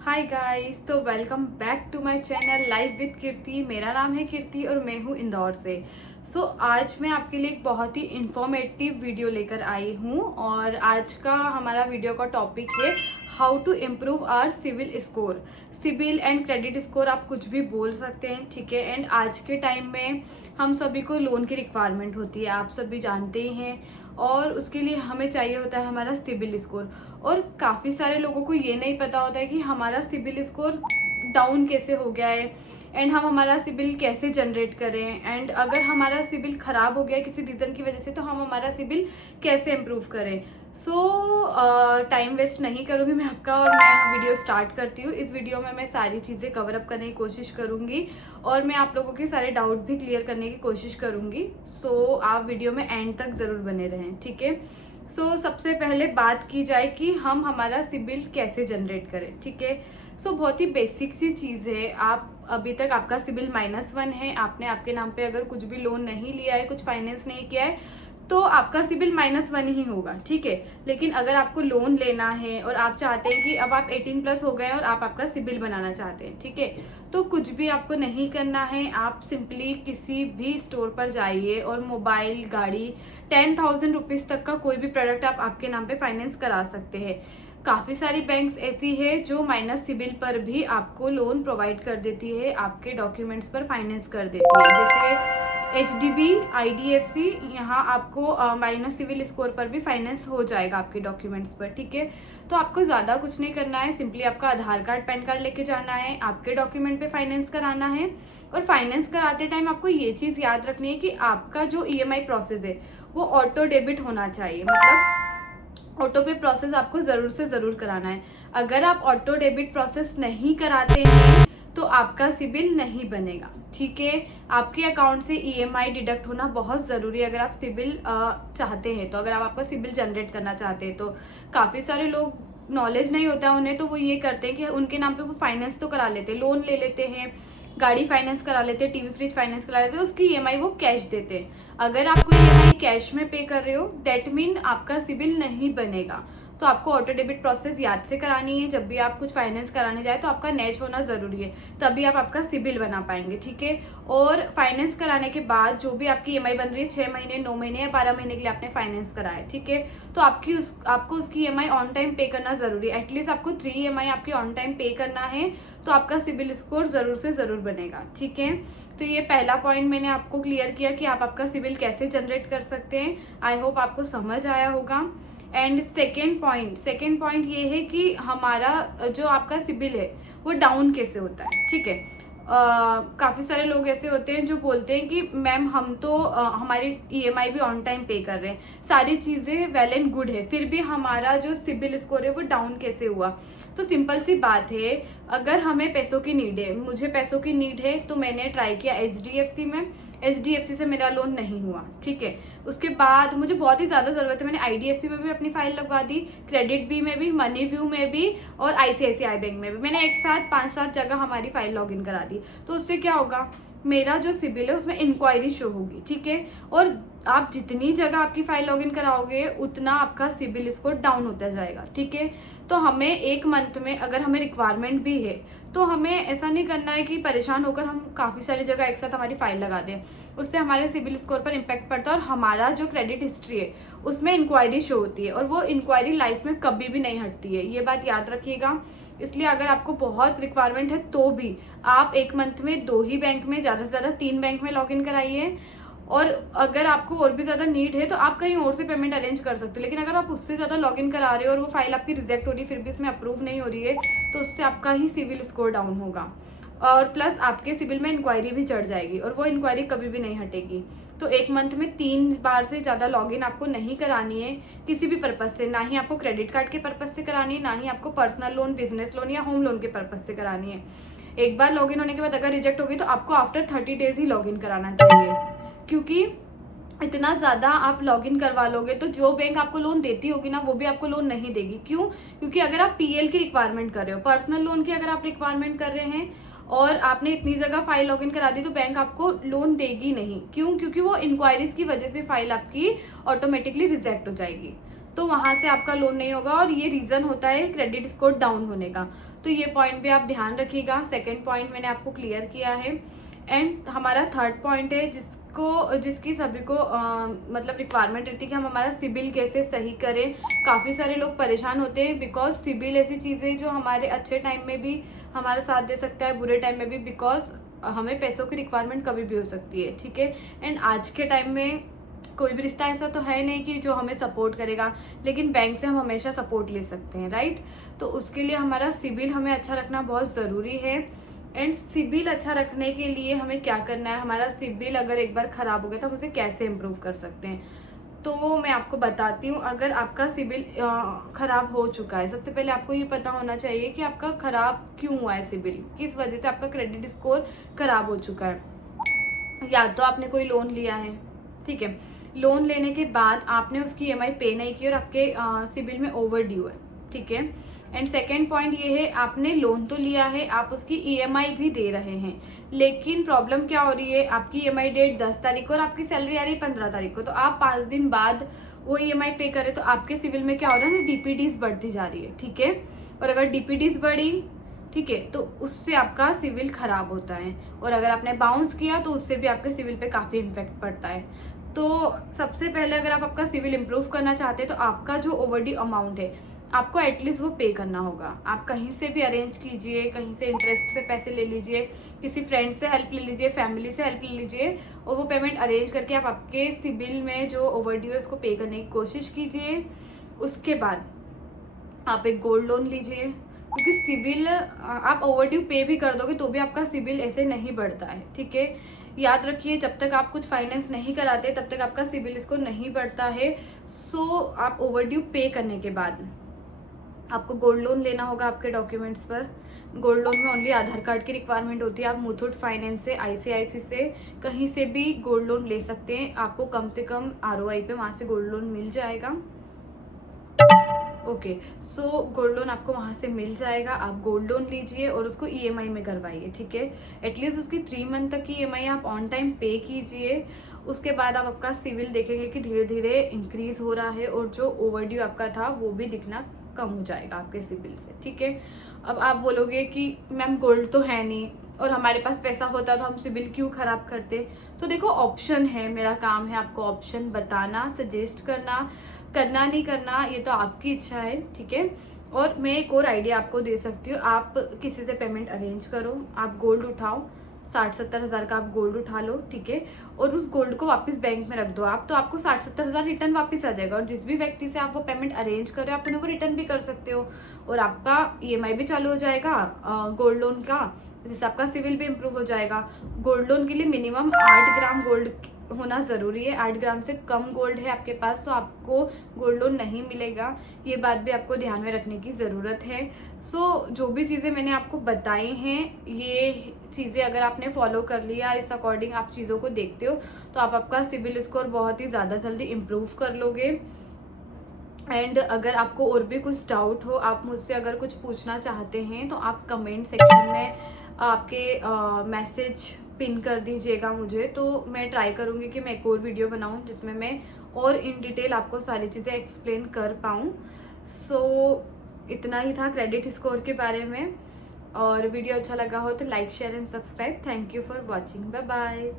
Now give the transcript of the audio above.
हाय guys, तो welcome back to my channel live with Kirti. मेरा नाम है कीर्ति और मैं हूँ इंदौर से। आज मैं आपके लिए एक बहुत ही इंफॉर्मेटिव वीडियो लेकर आई हूँ और आज का हमारा वीडियो का टॉपिक है how to improve our CIBIL score. CIBIL and credit score आप कुछ भी बोल सकते हैं, ठीक है। एंड आज के टाइम में हम सभी को लोन की रिक्वायरमेंट होती है, आप सभी जानते ही हैं, और उसके लिए हमें चाहिए होता है हमारा सिविल स्कोर। और काफ़ी सारे लोगों को ये नहीं पता होता है कि हमारा सिविल स्कोर डाउन कैसे हो गया है एंड हम हमारा सिविल कैसे जनरेट करें, एंड अगर हमारा सिविल ख़राब हो गया है किसी रीज़न की वजह से तो हम हमारा सिविल कैसे इम्प्रूव करें। टाइम वेस्ट नहीं करूँगी मैं आपका और मैं वीडियो स्टार्ट करती हूँ। इस वीडियो में मैं सारी चीज़ें कवर अप करने की कोशिश करूँगी और मैं आप लोगों के सारे डाउट भी क्लियर करने की कोशिश करूँगी। आप वीडियो में एंड तक ज़रूर बने रहें, ठीक है। सबसे पहले बात की जाए कि हम हमारा सिबिल कैसे जनरेट करें, ठीक है। बहुत ही बेसिक सी चीज़ है। आप अभी तक आपका सिबिल -1 है, आपने आपके नाम पे अगर कुछ भी लोन नहीं लिया है, कुछ फाइनेंस नहीं किया है, तो आपका सिबिल -1 ही होगा, ठीक है। लेकिन अगर आपको लोन लेना है और आप चाहते हैं कि अब आप 18+ हो गए हैं और आप आपका सिबिल बनाना चाहते हैं, ठीक है, तो कुछ भी आपको नहीं करना है। आप सिंपली किसी भी स्टोर पर जाइए और मोबाइल, गाड़ी, 10,000 रुपीज़ तक का कोई भी प्रोडक्ट आप आपके नाम पे फाइनेंस करा सकते हैं। काफ़ी सारी बैंक्स ऐसी है जो माइनस सिबिल पर भी आपको लोन प्रोवाइड कर देती है, आपके डॉक्यूमेंट्स पर फाइनेंस कर देती है, जैसे HDB, IDFC। यहाँ आपको माइनस सिविल स्कोर पर भी फाइनेंस हो जाएगा आपके डॉक्यूमेंट्स पर, ठीक है। तो आपको ज़्यादा कुछ नहीं करना है, सिंपली आपका आधार कार्ड, पैन कार्ड लेके जाना है, आपके डॉक्यूमेंट पे फाइनेंस कराना है। और फाइनेंस कराते टाइम आपको ये चीज़ याद रखनी है कि आपका जो EMI प्रोसेस है वो ऑटो डेबिट होना चाहिए, मतलब ऑटो पे प्रोसेस आपको ज़रूर से ज़रूर कराना है। अगर आप ऑटो डेबिट प्रोसेस नहीं कराते हैं तो आपका सिबिल नहीं बनेगा, ठीक है। आपके अकाउंट से EMI डिडक्ट होना बहुत ज़रूरी है अगर आप सिबिल चाहते हैं, तो अगर आप आपका सिबिल जनरेट करना चाहते हैं। तो काफ़ी सारे लोग नॉलेज नहीं होता है उन्हें, तो वो ये करते हैं कि उनके नाम पे वो फाइनेंस तो करा लेते हैं, लोन ले लेते हैं, गाड़ी फाइनेंस करा लेते हैं, टीवी फ्रिज फाइनेंस करा लेते हैं, उसकी EMI वो कैश देते हैं। अगर आप कोई EMI कैश में पे कर रहे हो दैट मीन आपका सिबिल नहीं बनेगा। तो आपको ऑटो डेबिट प्रोसेस याद से करानी है। जब भी आप कुछ फाइनेंस कराने जाए तो आपका नेच होना ज़रूरी है, तभी आप आपका सिबिल बना पाएंगे, ठीक है। और फाइनेंस कराने के बाद जो भी आपकी EMI बन रही है, 6 महीने, 9 महीने या 12 महीने के लिए आपने फाइनेंस कराया, ठीक है, तो आपको उसकी EMI ऑन टाइम पे करना ज़रूरी है। एटलीस्ट आपको 3 EMI आपकी ऑन टाइम पे करना है, तो आपका सिबिल स्कोर ज़रूर से ज़रूर बनेगा, ठीक है। तो ये पहला पॉइंट मैंने आपको क्लियर किया कि आप आपका सिबिल कैसे जनरेट कर सकते हैं। आई होप आपको समझ आया होगा। एंड सेकेंड पॉइंट ये है कि हमारा जो आपका सिबिल है वो डाउन कैसे होता है, ठीक है। काफ़ी सारे लोग ऐसे होते हैं जो बोलते हैं कि मैम हम तो हमारी EMI भी ऑन टाइम पे कर रहे हैं, सारी चीज़ें वेल एंड गुड है, फिर भी हमारा जो सिबिल स्कोर है वो डाउन कैसे हुआ। तो सिंपल सी बात है, अगर हमें पैसों की नीड है, मुझे पैसों की नीड है, तो मैंने ट्राई किया HDFC में, HDFC से मेरा लोन नहीं हुआ, ठीक है। उसके बाद मुझे बहुत ही ज़्यादा ज़रूरत है, मैंने IDFC में भी अपनी फाइल लगवा दी, क्रेडिट बी में भी, मनी व्यू में भी और ICICI बैंक में भी। मैंने एक साथ 5-7 जगह हमारी फाइल लॉगिन करा दी। तो उससे क्या होगा, मेरा जो सिबिल है उसमें इंक्वायरी शो होगी, ठीक है। और आप जितनी जगह आपकी फाइल लॉगिन कराओगे उतना आपका सिबिल स्कोर डाउन होता जाएगा, ठीक है। तो हमें एक मंथ में अगर हमें रिक्वायरमेंट भी है तो हमें ऐसा नहीं करना है कि परेशान होकर हम काफ़ी सारी जगह एक साथ हमारी फाइल लगा दें, उससे हमारे सिबिल स्कोर पर इम्पैक्ट पड़ता है और हमारा जो क्रेडिट हिस्ट्री है उसमें इंक्वायरी शो होती है और वो इंक्वायरी लाइफ में कभी भी नहीं हटती है, ये बात याद रखिएगा। इसलिए अगर आपको बहुत रिक्वायरमेंट है तो भी आप एक मंथ में 2 ही बैंक में, ज़्यादा से ज़्यादा 3 बैंक में लॉगिन कराइए। और अगर आपको और भी ज़्यादा नीड है तो आप कहीं और से पेमेंट अरेंज कर सकते हो, लेकिन अगर आप उससे ज़्यादा लॉगिन करा रहे हो और वो फाइल आपकी रिजेक्ट हो रही है फिर भी इसमें अप्रूव नहीं हो रही है, तो उससे आपका ही सिविल स्कोर डाउन होगा और प्लस आपके सिविल में इंक्वायरी भी चढ़ जाएगी और वो इंक्वायरी कभी भी नहीं हटेगी। तो एक मंथ में 3 बार से ज़्यादा लॉगिन आपको नहीं करानी है किसी भी पर्पज़ से, ना ही आपको क्रेडिट कार्ड के पर्पज़ से करानी है, ना ही आपको पर्सनल लोन, बिजनेस लोन या होम लोन के पर्पज़ से करानी है। एक बार लॉगिन होने के बाद अगर रिजेक्ट होगी तो आपको आफ्टर 30 डेज ही लॉगिन कराना चाहिए, क्योंकि इतना ज़्यादा आप लॉगिन करवा लोगे तो जो बैंक आपको लोन देती होगी ना वो भी आपको लोन नहीं देगी। क्यों? क्योंकि अगर आप PL की रिक्वायरमेंट कर रहे हो, पर्सनल लोन की अगर आप रिक्वायरमेंट कर रहे हैं और आपने इतनी जगह फाइल लॉगिन करा दी तो बैंक आपको लोन देगी नहीं। क्यों? क्योंकि वो इंक्वायरीज की वजह से फाइल आपकी ऑटोमेटिकली रिजेक्ट हो जाएगी। तो वहाँ से आपका लोन नहीं होगा, और ये रीज़न होता है क्रेडिट स्कोर डाउन होने का। तो ये पॉइंट भी आप ध्यान रखिएगा। सेकेंड पॉइंट मैंने आपको क्लियर किया है। एंड हमारा थर्ड पॉइंट है जिसकी सभी को मतलब रिक्वायरमेंट रहती है कि हम हमारा सिबिल कैसे सही करें। काफ़ी सारे लोग परेशान होते हैं बिकॉज सिबिल ऐसी चीज़ है जो हमारे अच्छे टाइम में भी हमारा साथ दे सकता है, बुरे टाइम में भी, बिकॉज हमें पैसों की रिक्वायरमेंट कभी भी हो सकती है, ठीक है। एंड आज के टाइम में कोई भी रिश्ता ऐसा तो है नहीं कि जो हमें सपोर्ट करेगा, लेकिन बैंक से हम हमेशा सपोर्ट ले सकते हैं, राइट। तो उसके लिए हमारा सिबिल हमें अच्छा रखना बहुत ज़रूरी है। एंड सिबिल अच्छा रखने के लिए हमें क्या करना है, हमारा सिबिल अगर एक बार ख़राब हो गया तो हम उसे कैसे इम्प्रूव कर सकते हैं, तो वो मैं आपको बताती हूँ। अगर आपका सिबिल ख़राब हो चुका है, सबसे पहले आपको ये पता होना चाहिए कि आपका ख़राब क्यों हुआ है सिबिल, किस वजह से आपका क्रेडिट स्कोर ख़राब हो चुका है। या तो आपने कोई लोन लिया है, ठीक है, लोन लेने के बाद आपने उसकी ईएमआई पे नहीं की और आपके सिबिल में ओवर ड्यू है, ठीक है। एंड सेकेंड पॉइंट ये है, आपने लोन तो लिया है, आप उसकी ईएमआई भी दे रहे हैं, लेकिन प्रॉब्लम क्या हो रही है, आपकी ईएमआई डेट 10 तारीख को और आपकी सैलरी आ रही है 15 तारीख को, तो आप 5 दिन बाद वो ईएमआई पे करें तो आपके सिविल में क्या हो रहा है ना, डीपीडीज बढ़ती जा रही है, ठीक है। और अगर डीपीडीज बढ़ी, ठीक है, तो उससे आपका सिविल खराब होता है, और अगर आपने बाउंस किया तो उससे भी आपके सिविल पे काफ़ी इम्पेक्ट पड़ता है। तो सबसे पहले अगर आप आपका सिविल इम्प्रूव करना चाहते हैं तो आपका जो ओवरड्यू अमाउंट है आपको एटलीस्ट वो पे करना होगा। आप कहीं से भी अरेंज कीजिए, कहीं से इंटरेस्ट से पैसे ले लीजिए, किसी फ्रेंड से हेल्प ले लीजिए, फैमिली से हेल्प ले लीजिए, और वो पेमेंट अरेंज करके आप आपके सिबिल में जो ओवरड्यू है उसको पे करने की कोशिश कीजिए। उसके बाद आप एक गोल्ड लोन लीजिए, क्योंकि सिबिल आप ओवरड्यू पे भी कर दोगे तो भी आपका सिबिल ऐसे नहीं बढ़ता है, ठीक है। याद रखिए, जब तक आप कुछ फाइनेंस नहीं कराते तब तक आपका सिबिल स्कोर नहीं बढ़ता है। सो आप ओवरड्यू पे करने के बाद आपको गोल्ड लोन लेना होगा आपके डॉक्यूमेंट्स पर। गोल्ड लोन में ओनली आधार कार्ड की रिक्वायरमेंट होती है। आप मुथूट फाइनेंस से, आईसीआईसी से, कहीं से भी गोल्ड लोन ले सकते हैं। आपको कम से कम आरओआई पे वहाँ से गोल्ड लोन मिल जाएगा। ओके, सो गोल्ड लोन आपको वहाँ से मिल जाएगा। आप गोल्ड लोन लीजिए और उसको ईएमआई में करवाइए, ठीक है। एटलीस्ट उसकी 3 मंथ तक की ईएमआई आप ऑन टाइम पे कीजिए। उसके बाद आप आपका सिविल देखेंगे कि धीरे धीरे इंक्रीज हो रहा है, और जो ओवरड्यू आपका था वो भी दिखना कम हो जाएगा आपके सिबिल से, ठीक है। अब आप बोलोगे कि मैम गोल्ड तो है नहीं और हमारे पास पैसा होता तो हम सिबिल क्यों ख़राब करते। तो देखो, ऑप्शन है, मेरा काम है आपको ऑप्शन बताना, सजेस्ट करना नहीं करना ये तो आपकी इच्छा है, ठीक है। और मैं एक और आइडिया आपको दे सकती हूँ, आप किसी से पेमेंट अरेंज करो, आप गोल्ड उठाओ, 60-70 हज़ार का आप गोल्ड उठा लो, ठीक है, और उस गोल्ड को वापस बैंक में रख दो आप, तो आपको 60-70 हज़ार रिटर्न वापस आ जाएगा। और जिस भी व्यक्ति से आप वो पेमेंट अरेंज कर रहे हो आप उन्हें वो रिटर्न भी कर सकते हो, और आपका ईएमआई भी चालू हो जाएगा गोल्ड लोन का, जिससे आपका सिविल भी इम्प्रूव हो जाएगा। गोल्ड लोन के लिए मिनिमम 8 ग्राम गोल्ड होना ज़रूरी है। 8 ग्राम से कम गोल्ड है आपके पास तो आपको गोल्ड लोन नहीं मिलेगा। ये बात भी आपको ध्यान में रखने की ज़रूरत है। सो जो भी चीज़ें मैंने आपको बताई हैं, ये चीज़ें अगर आपने फॉलो कर लिया, इस अकॉर्डिंग आप चीज़ों को देखते हो, तो आप आपका सिबिल स्कोर बहुत ही ज़्यादा जल्दी इम्प्रूव कर लोगे। एंड अगर आपको और भी कुछ डाउट हो, आप मुझसे अगर कुछ पूछना चाहते हैं, तो आप कमेंट सेक्शन में आपके मैसेज पिन कर दीजिएगा मुझे, तो मैं ट्राई करूँगी कि मैं एक और वीडियो बनाऊँ जिसमें मैं और इन डिटेल आपको सारी चीज़ें एक्सप्लेन कर पाऊँ। सो इतना ही था क्रेडिट स्कोर के बारे में, और वीडियो अच्छा लगा हो तो like, share and subscribe. Thank you for watching, bye bye.